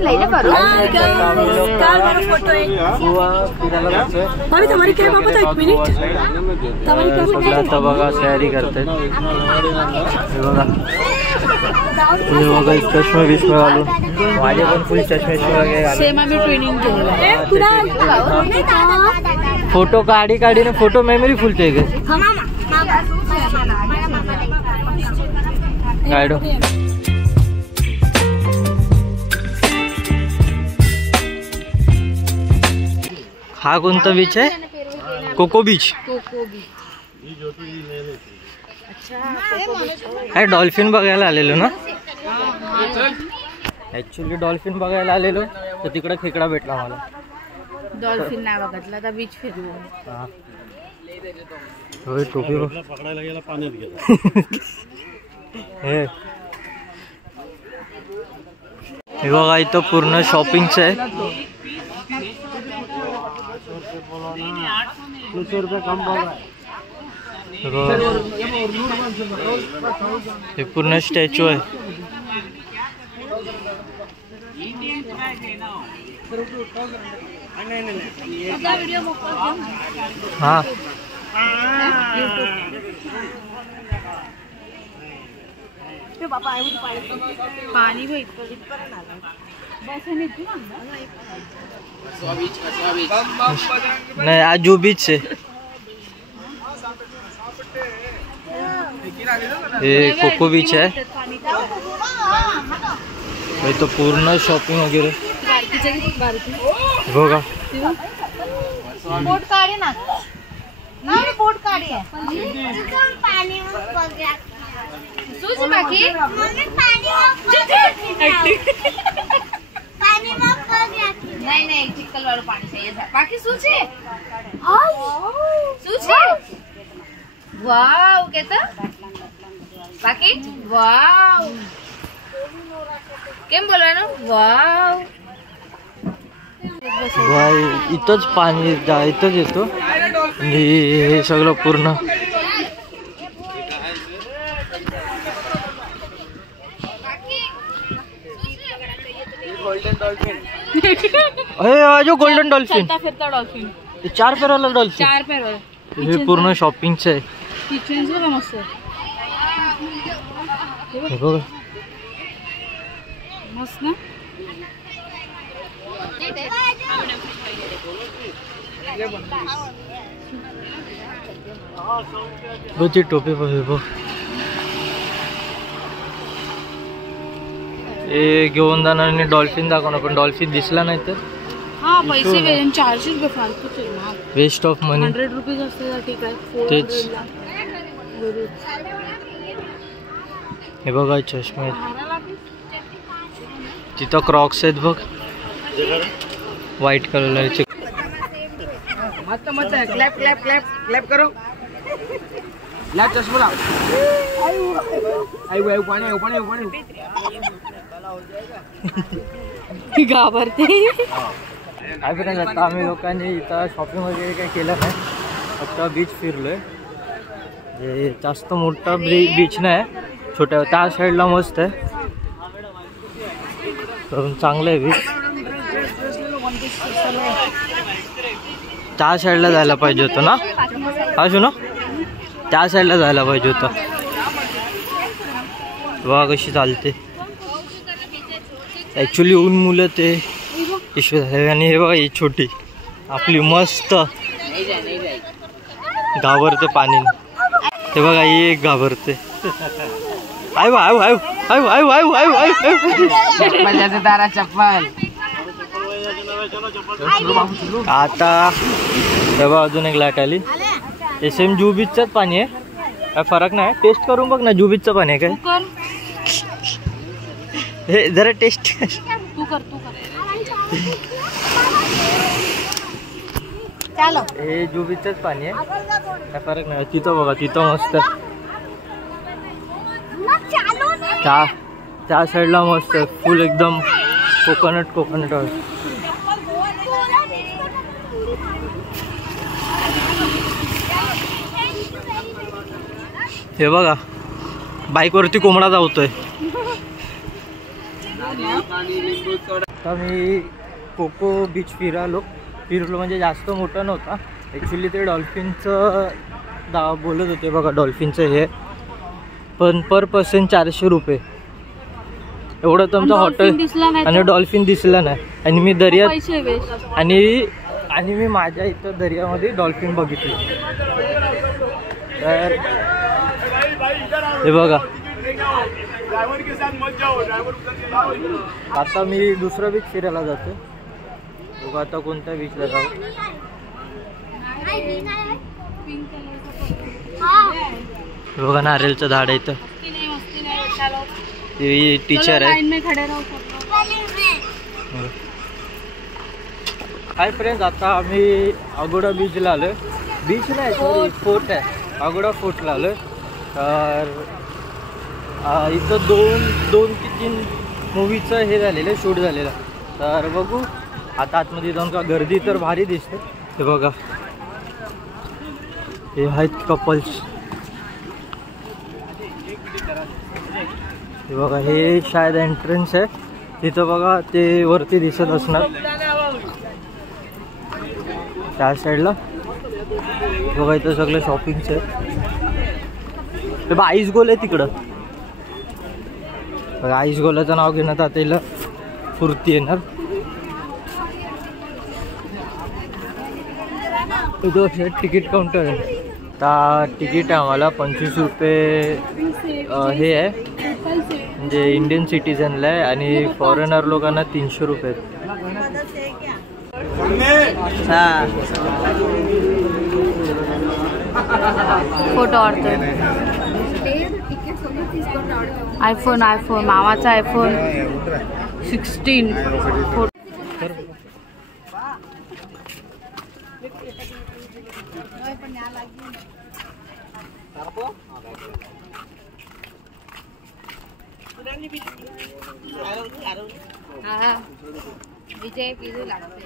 फोन ले ले करो काल मेरा फोटो है भाभी तुम्हारी क्या बाबा था 1 मिनिट तुम्हारी क्या बाबा आता बघा तयारी करते बघा चष्मे बिष्मे घालून माझे पण फुल चष्मे वगैरे सेम आम्ही ट्रेनिंग केलं फोटो काढी ने फोटो मेमरी फुल चाहिए गाइडो हा कोणता बीच आहे कोको बीच काय डॉल्फिन बघायला आलेलो ना ऍक्च्युली डॉल्फिन बघायला आलेलो तर तिकडे खेकडा भेटला मला डॉल्फिन नाही बघितला तर बीच फिरलो होय टोपी पकडायला गेला पाण्यात गेला हे बघा इथं पूर्ण शॉपिंगच आहे 200 रुपये कम बोल रहा है हे पूर्ण स्टॅच्यू आहे हा पाणी नाही आज जू बीच है ये कोको बीच है भाई तो पूर्ण शॉपिंग वगैरह होगा बोट काढे ना नाही बोट काढी आहे सुजी बाकी नहीं नहीं चिकल वाला पानी चाहिए था बाकी सूची सूची वाव कहता बाकी वाव केम बोलवा ना वाव भाई इथंच पाणी इथंच येतो म्हणजे हे सगळं पूर्ण गोल्डन डॉल्फिन जो गोल्डन डॉल्फिन फिरता डॉल्फिन 4 पैर वाला डॉल्फिन 4 पैर वाला हे पूर्ण शॉपिंगच आहे किचन बघा मस्त हे बघा मस्त ना ती टोपी बघ हे घेऊन जाणार आणि डॉल्फिन दाखवणार पण डॉल्फिन दिसला नाही तर हाँ पैसे चार्जेस रुपये फालतू वेस्ट ऑफ मनी 100 रुपीज असते ठीक आहे तेच हे बघा चष्मे तिथं क्रॉक्स आहेत बघ व्हाईट कलरचे मस्त मस्त क्लॅप क्लॅप क्लॅप क्लॅप करो लाच चष्मा लाव आई पाणी घाबरते आता आम्ही लोकांनी इथं शॉपिंग वगैरे काही केलं नाही फक्त बीच फिरलोय जास्त मोठा बीच नाही छोट्या त्या साईडला मस्त आहे चांगलं आहे बीच त्या साईडला जायला पाहिजे होतं ना असू ना त्या साईडला जायला पाहिजे होतं बघा कशी चालते ॲक्च्युली ऊन मुलं ते इश्यू झाले आणि हे बघा ही छोटी आपली मस्त घाबरते पाणीने हे बघा ही एक घाबरते आय आय आय आय आय आय आय आय तारा चप्पल आता तेव्हा अजून एक लाट आली हे सेम जू बीचचंच पाणी आहे काय फरक नाही टेस्ट करून बघ ना जू बीचचं पाणी आहे काय हे जरा टेस्ट तू कर हे जू बीचचंच पाणी आहे काय फरक नाही तिथं बघा तिथं मस्त त्या साईडला मस्त फुल एकदम कोकोनट हे बघा बाईक वरती कोंबडा धावतोय आता मी कोको बीच फिरलो म्हणजे जास्त मोठं नव्हता ॲक्च्युली ते डॉल्फिनचं बोलत होते बघा डॉल्फिनचं हे पण पर पर्सन 400 रुपये एवढं तुमचं हॉटेल आणि डॉल्फिन दिसलं नाही आणि मी दर्यात आणि मी माझ्या इथं दर्यामध्ये डॉल्फिन बघितले तर हे बघा आता मी दुसरा बीच फिरायला जातो बघा आता कोणत्या बीचला जाऊ बघा नारळचं झाड आहे इथं ती टीचर आहे हाय फ्रेंड्स आता आम्ही अगोडा बीचला आलो बीच नाही सॉरी फोर्ट आहे अगोडा फोर्टला आलो तर इथं दोन की 3 मूवीचं हे झालेलं शूट झालेलं तर बघू आता आतमध्ये जाऊन का गर्दी तर भारी दिसते हे बघा हे आहेत कपल्स हे बघा हे शायद एंट्रन्स आहे तिथं बघा ते वरती दिसत असणार त्या साईडला बघा इथं सगळं शॉपिंगचं आहे ते बघा आईस गोल आहे तिकडं बघा आईस गोलाचं नाव घेण्यात आता तिला फुर्ती येणार इथं तिकीट काउंटर आहे आता तिकीट आहे आम्हाला 25 रुपये हे आहे म्हणजे इंडियन सिटीजनला आहे आणि फॉरेनर लोकांना 300 रुपये फोटो आवडतोय आयफोन मामाचा आयफोन 16 फोटो विजय किती लागते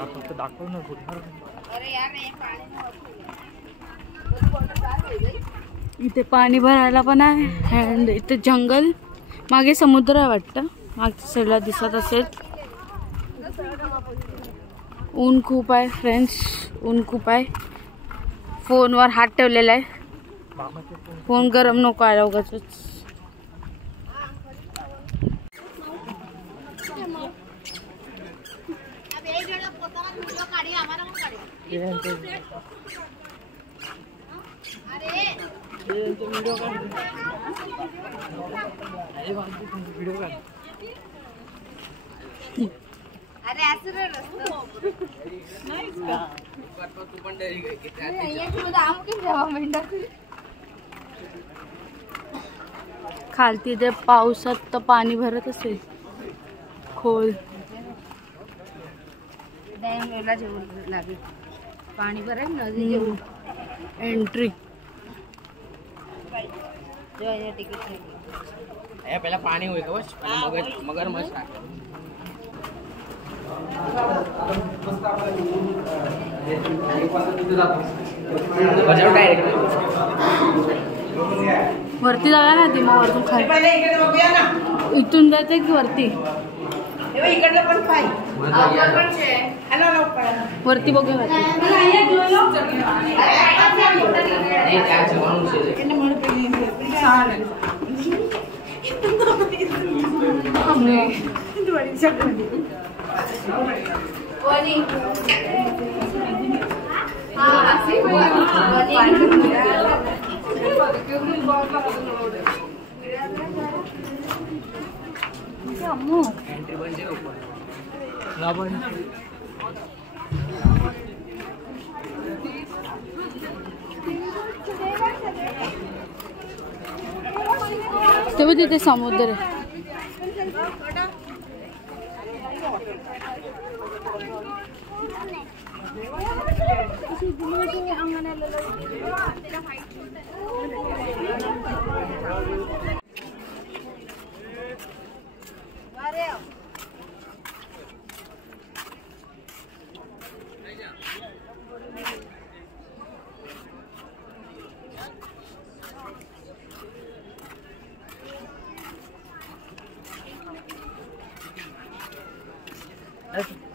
फक्त दाखव ना इथे पाणी भरायला पण आहे अँड इथे जंगल मागे समुद्र आहे वाटतं मागच्या साईडला दिसत असेल ऊन खूप आहे फ्रेंड्स ऊन खूप आहे फोनवर हात ठेवलेला आहे फोन गरम नको आहे उगाच खालती ते पावसात तर पाणी भरत असेल खोल पाणी भरेल एंट्री पहला पानी हुई बस मगर मस्त वरती जाऊया ना ती मग वरतून खाली इथून जायचं की वरती वरती बघूया तेव्हा तिथे समुद्र आहे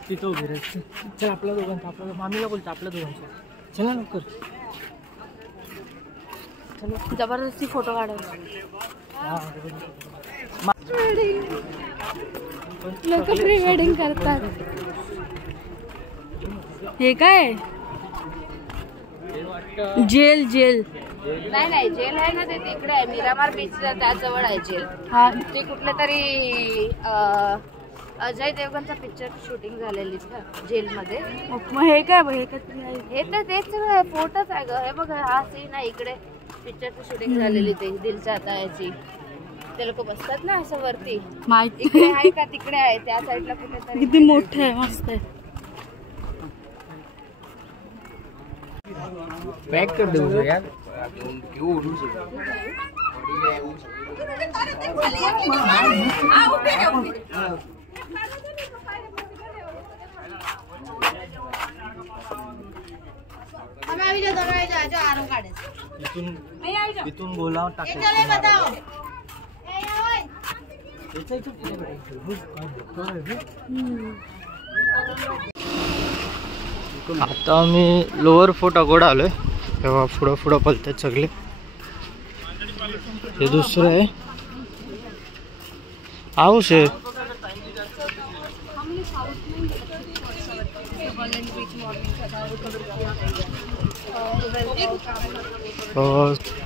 तिथं उभी राहायचं. चल आपल्या दोघांचं, आपल्या मामीला बोलतो आपल्या दोघांचं. चला लवकर. जबरदस्ती फोटो काढायला लोक प्री वेडिंग करतात. हे काय जेल जेल नाही जेल आहे ना ते तिकडे आहे मिरामार बीचला त्याजवळ आहे जेल. हा ते कुठलं तरी अजय देवगणचा पिक्चर शूटिंग झालेली जेलमध्ये. मग हे काय हे काय हे तर तेच फोटोच आहे ग. हे बघ हा सीन आहे इकडे पिक्चरची शूटिंग झालेली ते दिलच्या आता याची. ते लोक बसतात ना असं वरती. माहिती इकडे आहे का तिकडे आहे त्या साईडला कुठेतरी. किती मोठं आहे मस्त आहे. पॅक कर देऊ यार. इथून बोलावं टाकायचं. आता आम्ही लोअर फोर्ट अगोडा आलोय. तेव्हा पुढं पुढं पलतात सगळे. हे दुसरं आहे हाऊस आहे.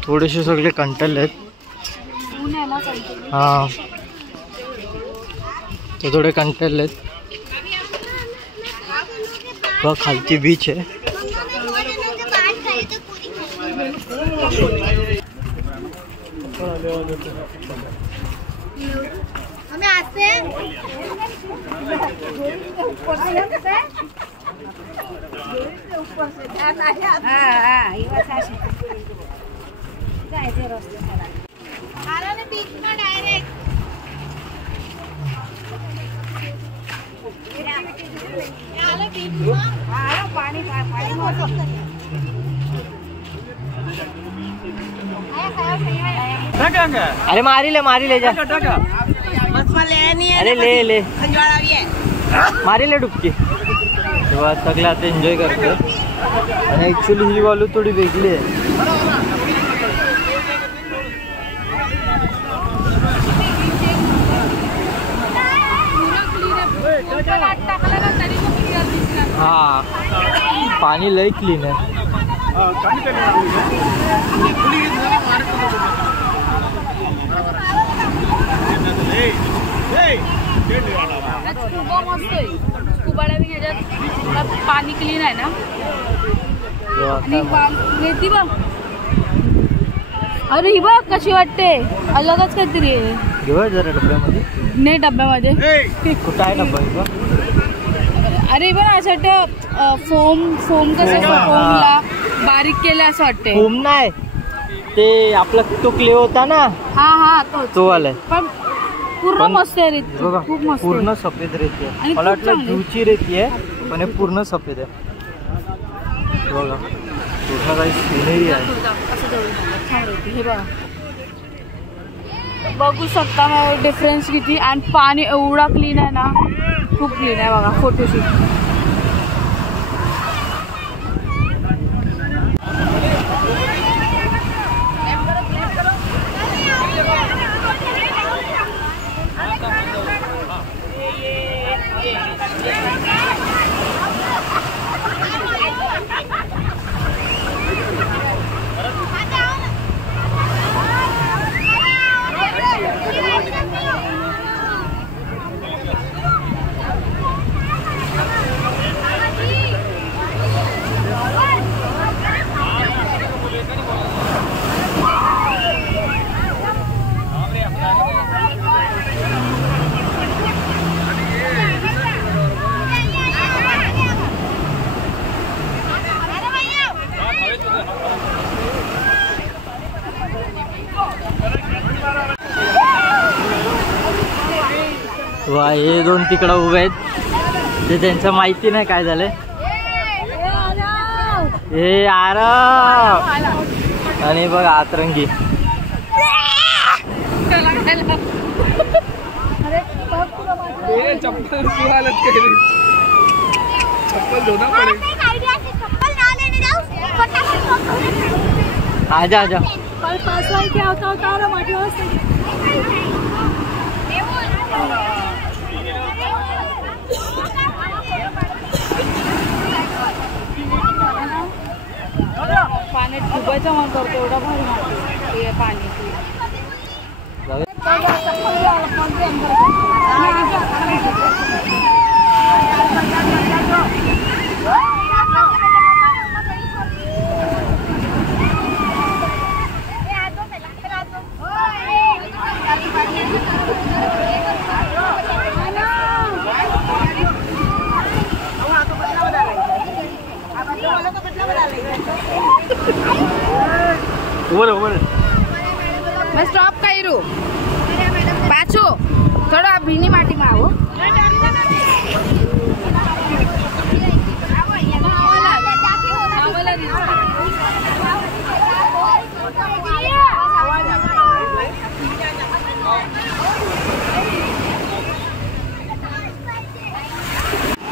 थोडेसे सगळे कंटल आहेत. हा ते थोडे कंटल आहेत. बघ खालची बीच आहे. अरे मारी ले जा. अरे ले मारी ले डुबकी. तेव्हा सगळे आता एन्जॉय करतो. आणि ऍक्च्युली ही वालू थोडी वेगळी आहे. हा पाणी लय क्लीन आहे. स्कुबा मस्त आहे. स्कुबा डायव्हिंग ह्याच्यात पाणी क्लीन आहे ना. आणि मेथी बघ. अरे ही बघ कशी वाटते. अलगच काहीतरी आहे. घेऊ जरा डब्यामध्ये. नाही डब्यामध्ये कुठं आहे डब्बा. अरे बघ असं वाटतं फोम कसं फोमला बारीक केलं असं वाटतंय. फोम नाही ते आपला तो क्ले होता ना. हा तो आलाय. पण पूर्ण मस्त आहे रेती. खूप मस्त पूर्ण सफेद रेती आहे. मला वाटलं जुची रेती आहे पण हे पूर्ण सफेद आहे. बघा पूर्ण काही सिनेरी आहे. हे बघा बघू शकता मग डिफरन्स किती. आणि पाणी एवढा क्लीन आहे ना. खूप क्लीन आहे बघा फोटोशूट. वा हे दोन तिकडं उभे आहेत. ते त्यांचं माहिती नाही काय झालंय. हे आरव आणि बघ आतरंगी. आजा आजा पाण्यात डुबायचा मन करतो एवढा भारी मारतो ते पाणी. मैं स्टॉप करू पाछो थोड़ा भीनी माटी में आओ.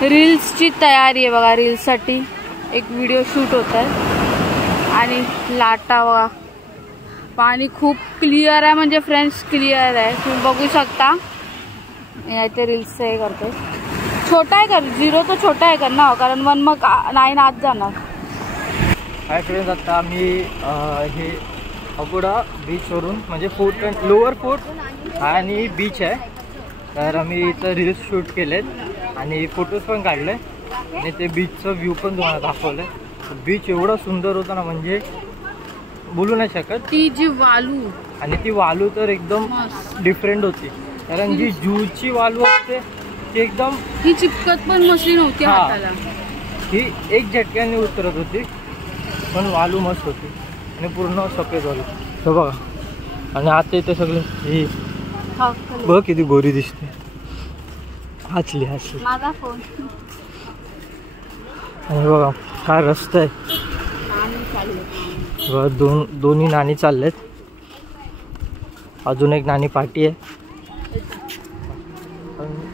रील्सची तयारी आहे बघा. रील्ससाठी एक व्हिडिओ शूट होत आहे आणि लाटा बघा. पाणी खूप क्लिअर आहे म्हणजे फ्रेंड्स क्लिअर आहे. तुम्ही बघू शकता. इथे रील्स हे करते. छोटा आहे का 0 तो छोटा आहे का ना कारण 1 मग 9 आत जाणार. हाय फ्रेंड्स, आता आम्ही हे अगोडा बीचवरून म्हणजे फोर्ट लोअर फोर्ट आणि बीच आहे तर आम्ही इथं रील्स शूट केलेत आणि फोटोज पण काढले आणि ते बीचचं व्ह्यू पण तुम्हाला दाखवलं. बीच एवढा सुंदर होता ना म्हणजे बोलू नाही शकत. ती जी वालू आणि ती वालू तर एकदम डिफरंट होती कारण जी जूची वालू असते ती एकदम ही चिपकत पण मशीन होती हाताला. ही एक झटक्याने उतरत होती पण वालू मस्त होती आणि पूर्ण सफेद वालू. तर बघा आणि आता इथे सगळे ही बघ किती गोरी दिसते. हसली माझा फोन. आणि बघा काय रस्ता आहे. दोन्ही नाणी चाललेत. अजून एक नाणी पाठी आहे.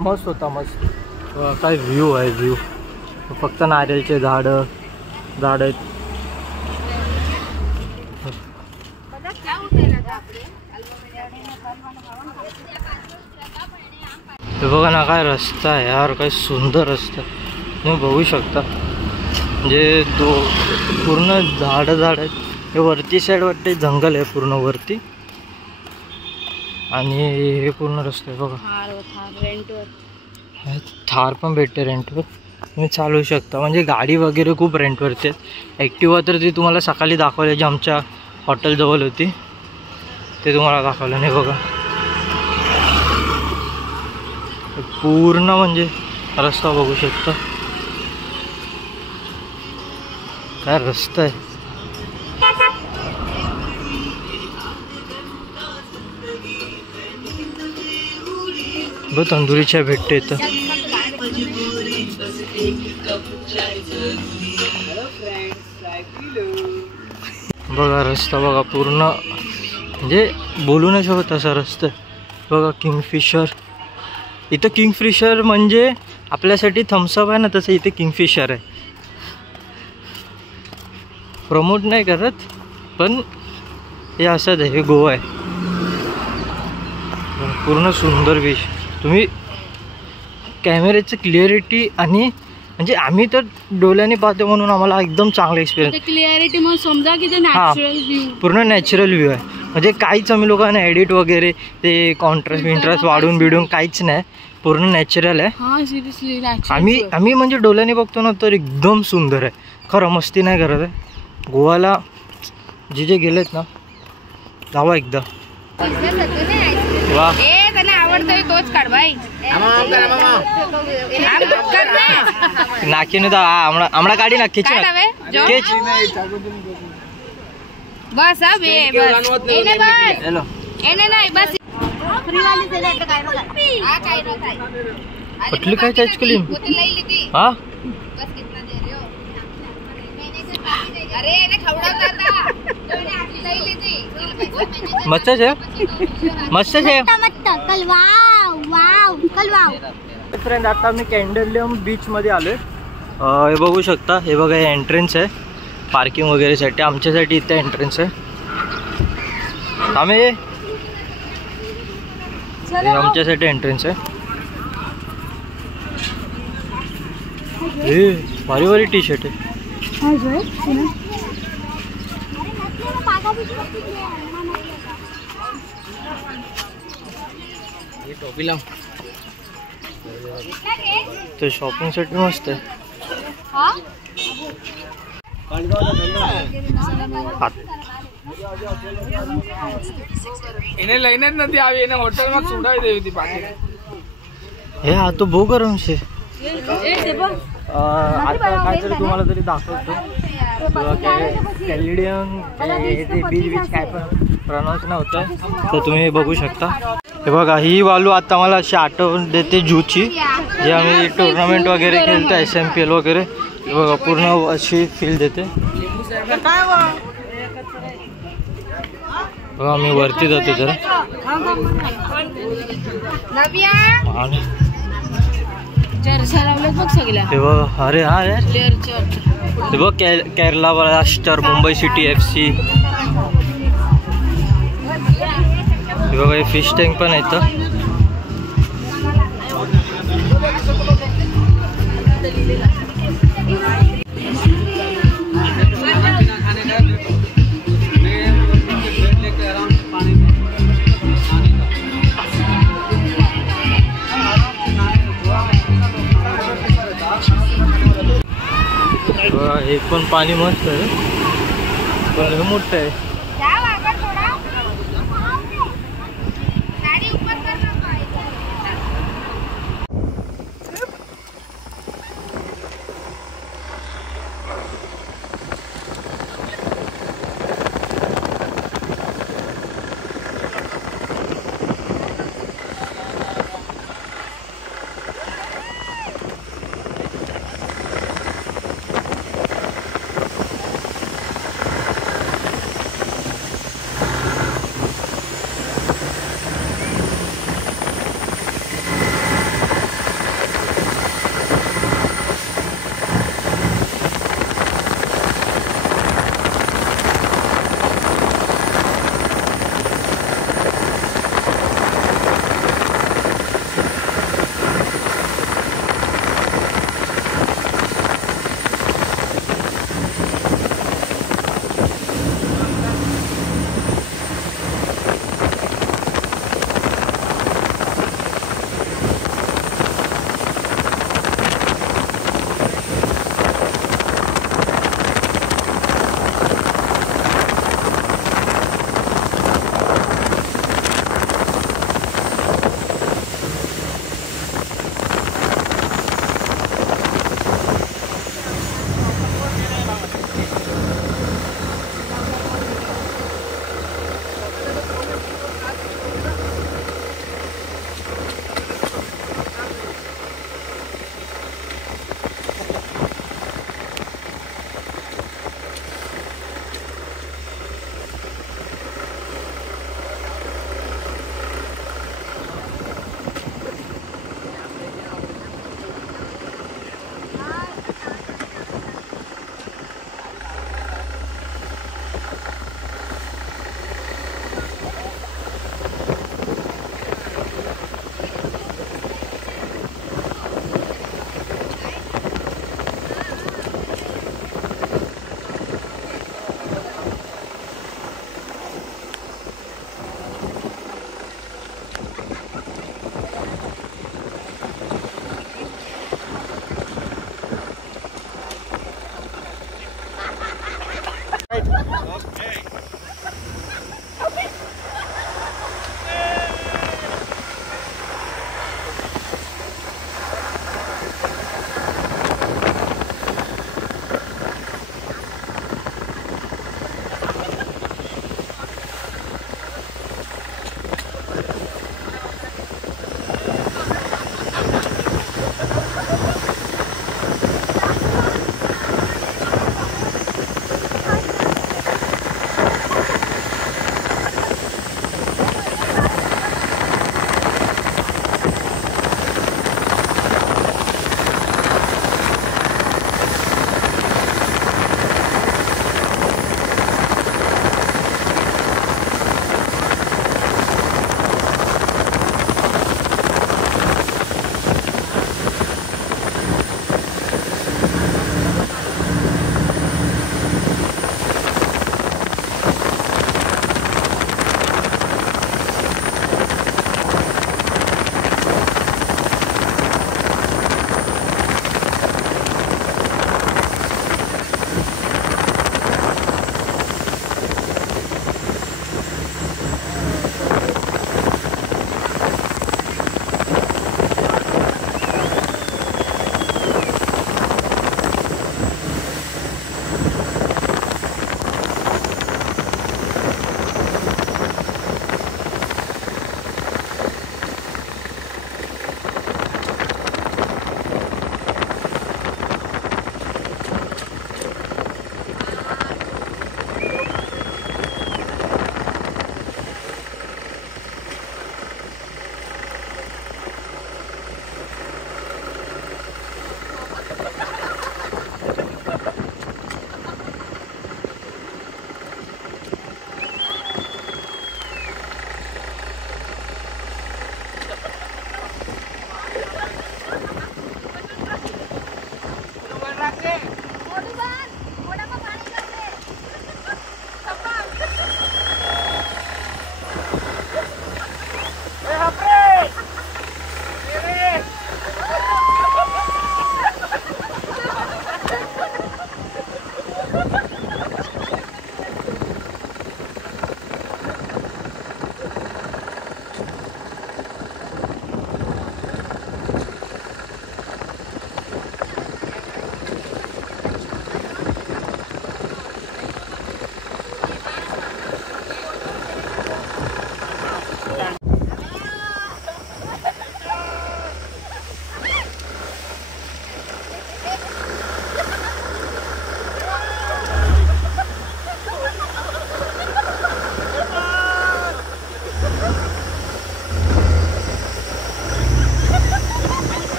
मस्त होता मस्त. काय व्ह्यू आहे व्ह्यू. फक्त नारळचे झाड आहेत. हे बघा ना काय रस्ता आहे यार. काय सुंदर रस्ता तुम्ही बघू शकता. म्हणजे पूर्ण झाड आहेत. हे वरती साईड वाटते जंगल आहे पूर्ण वरती आणि हे पूर्ण रस्ते आहे बघा. थार पण भेटते रेंटवर. तुम्ही चालवू शकता म्हणजे गाडी वगैरे खूप रेंटवरती आहेत. ॲक्टिवा तर ती तुम्हाला सकाळी दाखवली जी आमच्या हॉटेलजवळ होती ते तुम्हाला दाखवलं नाही बघा. पूर्ण म्हणजे रस्ता बघू शकता. काय रस्ता आहे. बघ तंदुरीच्या भेटते इथं. बघा रस्ता बघा पूर्ण म्हणजे बोलू नाही शकत असा रस्ता बघा. किंगफिशर इथं. किंगफिशर म्हणजे आपल्यासाठी थम्सअप आहे ना तसं इथे किंगफिशर आहे. प्रमोट नाही करत पण हे असंच आहे. हे गोवा आहे. पूर्ण सुंदर बीच. तुम्ही कॅमेऱ्याची क्लिअरिटी आणि म्हणजे आम्ही तर डोळ्याने पाहतो म्हणून आम्हाला एकदम चांगला एक्सपिरियन्स. क्लिअरिटी मग समजा की ते नॅचरल व्ह्यू पूर्ण नॅचरल व्ह्यू आहे. म्हणजे काहीच आम्ही लोकांना एडिट वगैरे ते कॉन्ट्रास्ट वाढून बिडून काहीच नाही. पूर्ण नॅचरल आहे. हां सिरियसली आम्ही म्हणजे डोळ्याने बघतो ना तर एकदम सुंदर आहे. खरं मस्ती नाही करत आहे. गोव्याला जे गेलेत ना जावा एकदा. वा आवडतोय तोच काढ बाई. नाकी ना आमळा काढी ना खिच खिच बस बस. कुठली काय आईस्क्रीम हा मस्त आहे. मस्त आहे फ्रेंड. आता मी कॅन्डलियम बीच मध्ये आलोय हे बघू शकता, हे बघा हे एंट्रन्स आहे पार्किंग वगैरेसाठी. आमच्यासाठी इथे एंट्रन्स आहे. आम्ही आमच्यासाठी एंट्रन्स आहे. हे भारी भारी टी शर्ट आहे. टोपी लाव. ते शॉपिंगसाठी मस्त आहे. એને લઈને જ નથી આવી, એને હોટલમાં સુડાવી દેવી હતી પાછી. हे हा तो बो गरम शे. आता काहीतरी तुम्हाला तरी दाखवतो. कॅलिडियन बीच काय पण प्रनाऊन्स नव्हतं, तर तुम्ही बघू शकता. हे बघा ही वालू आता मला अशी आठवण देते जूची, जे आम्ही टुर्नामेंट वगैरे खेळतो SMPL वगैरे. हे बघा पूर्ण अशी फील देते. बघा आम्ही वरती जातो जरा. आणि हे बघा, अरे हा यार, हे बघ केरला ब्लास्टर, मुंबई सिटी FC. हे बघा हे फिश टँक पण येतं. हे पण पाणी मस्त आहे, पण हे मोठं आहे.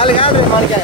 घाल घाल रे मार क्या